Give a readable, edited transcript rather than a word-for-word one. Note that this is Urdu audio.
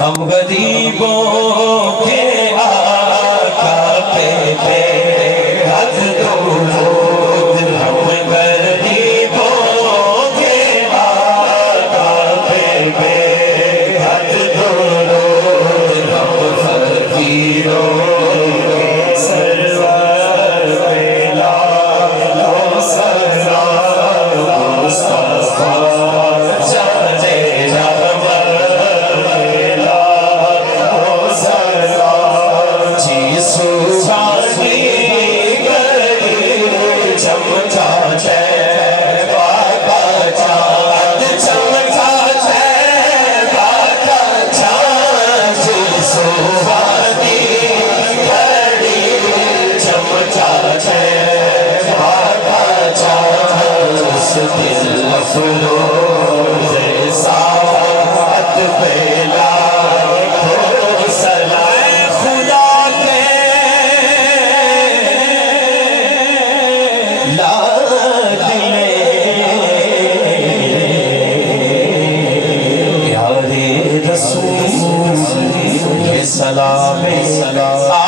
ہم غریبوں کے آقا پہ بے حد درود، ہم غریبوں کے آقا پہ بے حد درود، ہم فقیروں کے سرور پہ لاکھوں سلام مصطفیٰ جانے رحمت سلام